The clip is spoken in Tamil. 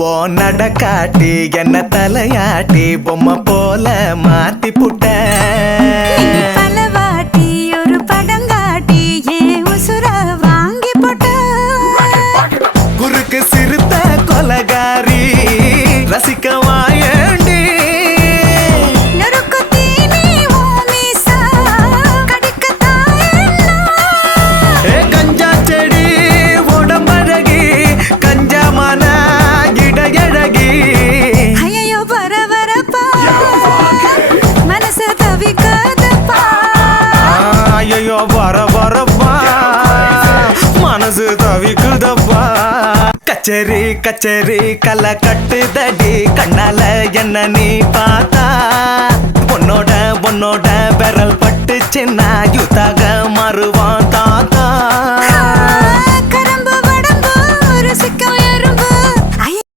ஓ நடக்காட்டி என்ன தலையாட்டி பொம்மை போல மாத்தி புட்ட பலவாட்டி ஒரு படங்காட்டி ஏன் உசுர வாங்கி போட்ட குறுக்கு சிறுத்த கொலகாரி ரசிக்க வாயண்டி கஞ்சா செடி உடம்பழகி கஞ்சமான இடையழகி ஐயோ பரபரப்பா மனசு தவிக்காதப்பா ஐயோ வர வரப்பா மனசு தவிக்குதப்பா கச்சேரி கச்சேரி கலை கட்டுதடி கண்ணால என்ன நீ பார்த்தா உன்னோட விரல் பட்டு சின்ன யுத்தாக மாறுவ